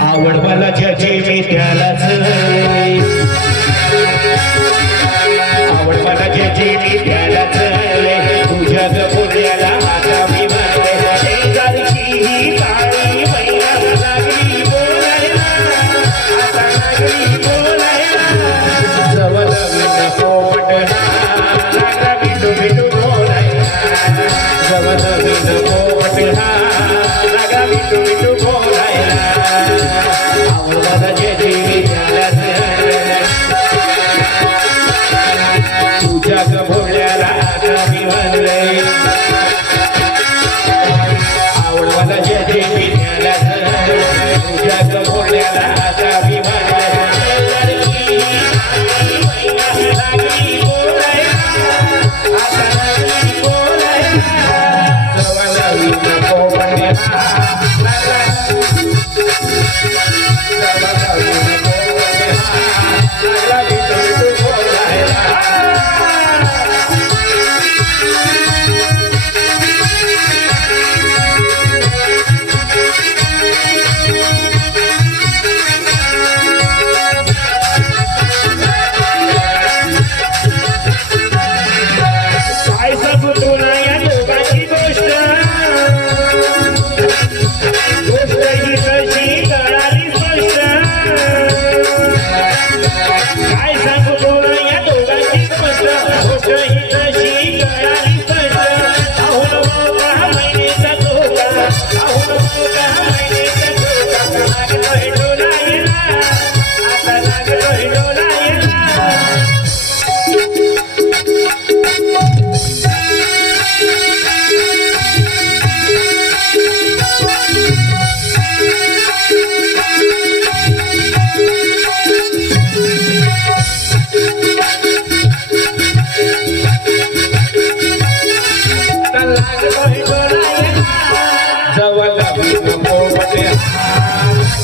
आवड मला ज्याची मी त्यालाच. आवड मला ज्याची मी त्यालाच. तुझ्या पुण्याला आता मी शेजारची ही काळी लागली बोलायला. आता लागली बोलायला. जवळ बोलायला. जवळ पटना लागला बिटू बिटू बोलायला आवड मला ज्याची मी त्यालाच तुझ्या ग भोळ्याला आता मी म्हणले आवड मला जे जे मी त्याला तुझ्या ग भोळ्याला आता मी काय काय